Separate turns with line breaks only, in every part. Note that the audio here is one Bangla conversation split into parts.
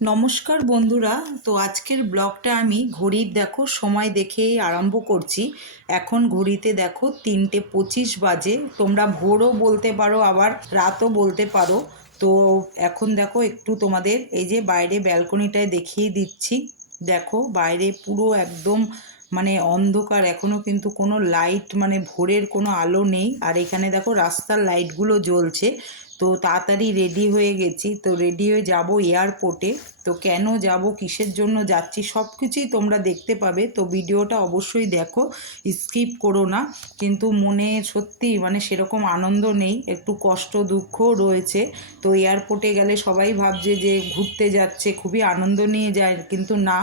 নমস্কার বন্ধুরা। তো আজকের ব্লগটা আমি ঘড়ির দেখো সময় দেখেই আরম্ভ করছি। এখন ঘড়িতে দেখো তিনটে পঁচিশ বাজে। তোমরা ভোরও বলতে পারো, আবার রাতও বলতে পারো। তো এখন দেখো একটু তোমাদের এই যে বাইরে ব্যালকনিটায় দেখিয়ে দিচ্ছি। দেখো বাইরে পুরো একদম মানে অন্ধকার। এখনও কিন্তু কোনো লাইট মানে ভোরের কোনো আলো নেই। আর এখানে দেখো রাস্তার লাইটগুলো জ্বলছে। তো তাড়াতাড়ি রেডি হয়ে গেছি তো রেডি হয়ে যাব এয়ারপোর্টে তো কেন যাব, কিসের জন্য যাচ্ছি, সব কিছুই তোমরা দেখতে পাবে। তো ভিডিওটা অবশ্যই দেখো, স্কিপ করো না। কিন্তু মনে সত্যি মানে সেরকম আনন্দ নেই, একটু কষ্ট দুঃখও রয়েছে। তো এয়ারপোর্টে গেলে সবাই ভাবছে যে ঘুরতে যাচ্ছে, খুবই আনন্দ নিয়ে যায়, কিন্তু না,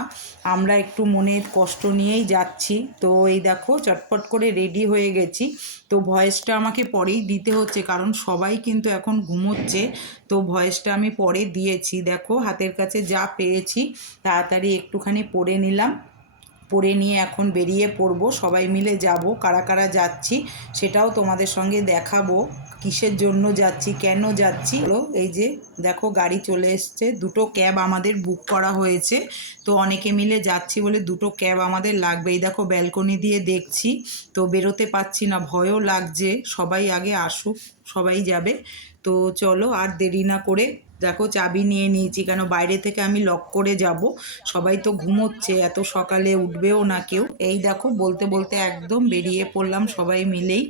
আমরা একটু মনে কষ্ট নিয়েই যাচ্ছি। তো এই দেখো, চটপট করে রেডি হয়ে গেছি। তো ভয়েসটা আমাকে পরেই দিতে হচ্ছে, কারণ সবাই কিন্তু এখন ঘুমোচ্ছে। তো ভয়েসটা আমি পরে দিয়েছি। দেখো, হাতের কাছে যা পেয়েছি, তাড়াতাড়ি একটুখানি পরে নিলাম। পরে নিয়ে এখন বেরিয়ে পড়ব, সবাই মিলে যাব, কারা কারা যাচ্ছি সেটাও তোমাদের সঙ্গে দেখাবো। কিসের জন্য যাচ্ছি, কেন যাচ্ছি? হলো এই যে দেখো গাড়ি চলে এসছে, দুটো ক্যাব আমাদের বুক করা হয়েছে। তো অনেকে মিলে যাচ্ছি বলে দুটো ক্যাব আমাদের লাগবে। এই দেখো ব্যালকনি দিয়ে দেখছি, তো বেরোতে পাচ্ছি না, ভয়ও লাগছে। সবাই আগে আসুক, সবাই যাবে। তো চলো আর দেরি না করে দেখো চাবি নিয়ে নিয়েছি, কেন বাইরে থেকে আমি লক করে যাব? সবাই তো ঘুমোচ্ছে, এত সকালে উঠবেও না কেউ। এই দেখো, বলতে বলতে একদম বেরিয়ে পড়লাম সবাই মিলেই।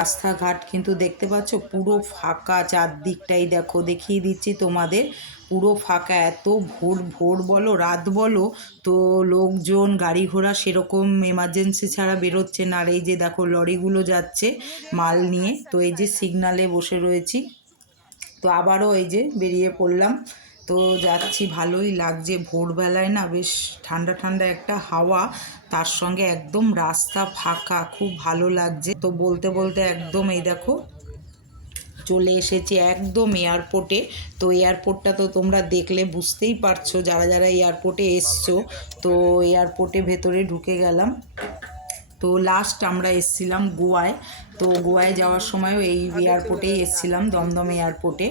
রাস্তাঘাট কিন্তু দেখতে পাচ্ছ, পুরো ফাঁকা চারদিকটাই দেখো, দেখিয়ে দিচ্ছি তোমাদের। পুরো ফাঁকা, এত ভোর ভোর বলো, রাত বলো, তো লোকজন গাড়ি ঘোড়া সেরকম এমার্জেন্সি ছাড়া বেরোচ্ছে না। আর এই যে দেখো, লরিগুলো যাচ্ছে মাল নিয়ে, তো এই যে সিগনালে বসে রয়েছি। তো আবারও এই যে বেরিয়ে পড়লাম। তো যাচ্ছি, ভালোই লাগছে। ভোরবেলায় না বেশ ঠান্ডা ঠান্ডা একটা হাওয়া, তার সঙ্গে একদম রাস্তা ফাঁকা, খুব ভালো লাগছে। তো বলতে বলতে একদম এই দেখো, চলে এসেছি একদম এয়ারপোর্টে তো এয়ারপোর্টটা তো তোমরা দেখলে, বুঝতেই পারছ, যারা যারা এয়ারপোর্টে এসছো, তো এয়ারপোর্টে ভেতরে ঢুকে গেলাম। তো লাস্ট আমরা এসছিলাম গোয়ায়। তো গোয়ায় যাওয়ার সময়ও এই এয়ারপোর্টেই এসছিলাম, দমদম এয়ারপোর্টে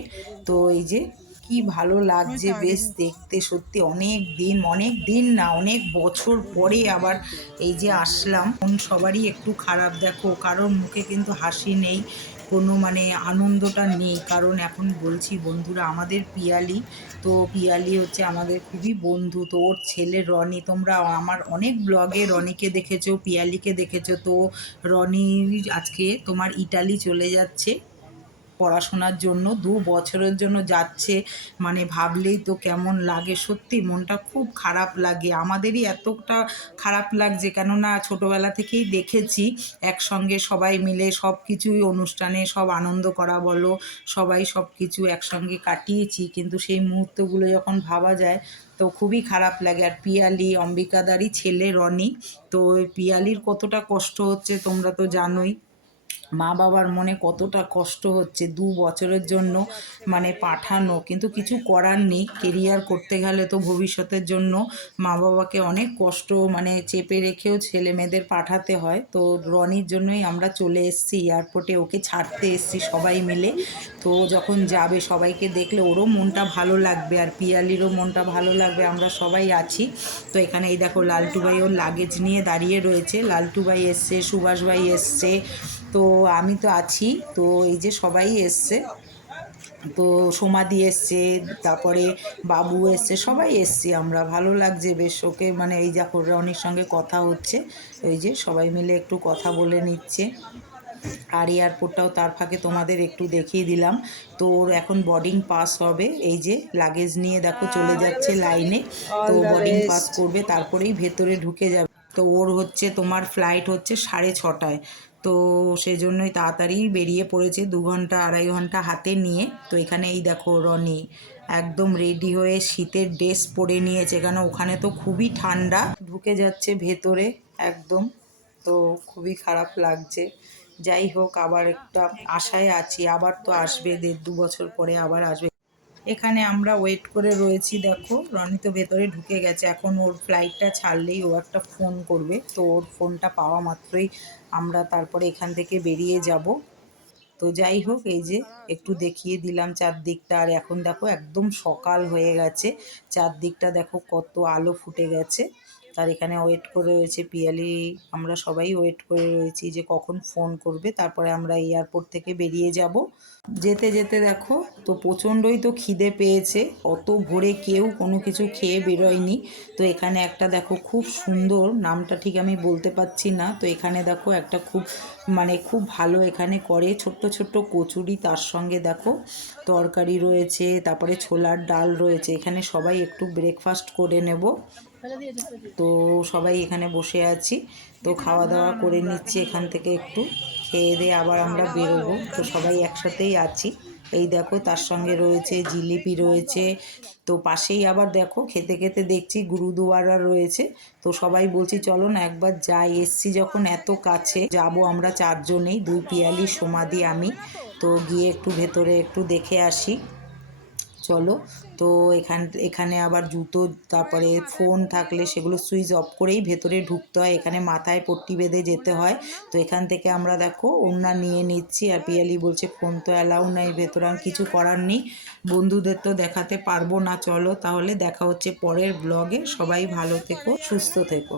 তো এই যে কি ভালো লাগছে বেশ দেখতে সত্যি অনেক দিন অনেক দিন না, অনেক বছর পরে আবার এই যে আসলাম। সবারই একটু খারাপ দেখো, কারোর মুখে কিন্তু হাসি নেই। কোনো মানে আনন্দটা নেই। কারণ এখন বলছি বন্ধুরা, আমাদের পিয়ালি, তো পিয়ালি হচ্ছে আমাদের খুবই বন্ধু, তো ওর ছেলে রনি, তোমরা আমার অনেক ব্লগে রনিকে দেখেছ, পিয়ালিকে দেখেছ, তো রনি আজকে তোমার ইটালি চলে যাচ্ছে। পড়াশোনার জন্য, দু বছরের জন্য যাচ্ছে। মানে ভাবলেই তো কেমন লাগে। সত্যি মনটা খুব খারাপ লাগে। আমাদেরই এতটা খারাপ লাগছে কেননা ছোটোবেলা থেকেই দেখেছি, একসঙ্গে সবাই মিলে সব কিছুই অনুষ্ঠানে সব আনন্দ করা বলো, সবাই সব কিছু একসঙ্গে কাটিয়েছি। কিন্তু সেই মুহূর্তগুলো যখন ভাবা যায়, তো খুবই খারাপ লাগে। আর পিয়ালি, অম্বিকাদারই ছেলে রনি, তো পিয়ালির কতটা কষ্ট হচ্ছে তোমরা তো জানোই। মা বাবার মনে কতটা কষ্ট হচ্ছে দু বছরের জন্য মানে পাঠানো। কিন্তু কিছু করার নেই। কেরিয়ার করতে গেলে তো ভবিষ্যতের জন্য মা বাবাকে অনেক কষ্ট মানে চেপে রেখেও ছেলে মেয়েদের পাঠাতে হয়। তো রনির জন্যই আমরা চলে এসেছি এয়ারপোর্টে ওকে ছাড়তে এসেছি সবাই মিলে। তো যখন যাবে সবাইকে দেখলে ওরও মনটা ভালো লাগবে আর পিয়ালিরও মনটা ভালো লাগবে। আমরা সবাই আছি। তো এখানে এই দেখো লালটু ভাই ওর লাগেজ নিয়ে দাঁড়িয়ে রয়েছে। লালটু ভাই এসছে, সুভাষ ভাই এসছে। তো আমি তো আছি তো এই যে সবাই এসছে। তো সমাধি এসছে তারপরে বাবু এসছে সবাই এসছি আমরা। ভালো লাগছে বেশ ওকে মানে এই যা রনির সঙ্গে কথা হচ্ছে ওই যে সবাই মিলে একটু কথা বলে নিচ্ছে। আর এয়ারপোর্টটাও তার ফাঁকে তোমাদের একটু দেখিয়ে দিলাম। তো ওর এখন বোর্ডিং পাস হবে এই যে লাগেজ নিয়ে দেখো চলে যাচ্ছে লাইনে তো বোর্ডিং পাস করবে তারপরেই ভেতরে ঢুকে যাবে। তো ওর হচ্ছে তোমার ফ্লাইট হচ্ছে সাড়ে ছটায়। তো সেই জন্যই তাড়াতাড়ি বেরিয়ে পড়েছে দু ঘণ্টা, আড়াই ঘণ্টা হাতে নিয়ে। তো এখানে এই দেখো রনি একদম রেডি হয়ে শীতের ড্রেস পরে নিয়েছে, কেন ওখানে তো খুবই ঠান্ডা। ঢুকে যাচ্ছে ভেতরে একদম, তো খুবই খারাপ লাগছে। যাই হোক, আবার একটা আশায় আছি, আবার তো আসবে দেড় দু বছর পরে আবার আসবে। এখানে আমরা ওয়েট করে রয়েছি, দেখো। রনি তো ভেতরে ঢুকে গেছে। এখন ওর ফ্লাইটটা ছাড়লেই ও একটা ফোন করবে। তো ওর ফোনটা পাওয়া মাত্রই আমরা তারপরে এখান থেকে বেরিয়ে যাব। তো যাই হোক, এই যে একটু দেখিয়ে দিলাম চারদিকটা। আর এখন দেখো, একদম সকাল হয়ে গেছে। চারদিকটা দেখো, কত আলো ফুটে গেছে। তার এখানে ওয়েট করে রয়েছে পিয়ালি। আমরা সবাই ওয়েট করে রয়েছি যে কখন ফোন করবে। তারপরে আমরা এয়ারপোর্ট থেকে বেরিয়ে যাব। যেতে যেতে দেখো, তো প্রচণ্ডই তো খিদে পেয়েছে। অত ভোরে কেউ কোনো কিছু খেয়ে বেরোয়নি। তো এখানে একটা দেখো খুব সুন্দর, নামটা ঠিক আমি বলতে পারছি না। তো এখানে দেখো একটা খুব মানে খুব ভালো এখানে করে। ছোট্ট ছোট্ট কচুরি তার সঙ্গে দেখো। তরকারি রয়েছে, তারপরে ছোলার ডাল রয়েছে। এখানে সবাই একটু ব্রেকফাস্ট করে নেব। তো সবাই এখানে বসে আছি। তো খাওয়া দাওয়া করে নিচ্ছি এখান থেকে একটু। খেয়ে দিয়ে আবার আমরা বেরোবো। তো সবাই একসাথেই আছি। এই দেখো, তার সঙ্গে রয়েছে, জিলিপি রয়েছে। তো পাশেই আবার দেখো, খেতে খেতে দেখছি গুরুদুয়ারা রয়েছে। তো সবাই বলছি, চলো না একবার যাই। এসছি যখন এত কাছে, যাব আমরা চারজনেই, দুই পিয়ালি সমাধি আমি। তো গিয়ে একটু ভেতরে একটু দেখে আসি। চলো। তো এখান, এখানে আবার জুতো, তারপরে ফোন থাকলে সেগুলো সুইচ অফ করেই ভেতরে ঢুকতে হয়। এখানে মাথায় পট্টি বেঁধে যেতে হয়। তো এখান থেকে আমরা দেখো ওড়না নিয়ে নিচ্ছি আর পিয়ালি বলছে ফোন তো অ্যালাউ নাই, ভেতরে কিছু করার নেই। বন্ধুদের তো দেখাতে পারব না, চলো তাহলে দেখা হচ্ছে পরের ব্লগে সবাই ভালো থেকো, সুস্থ থেকো।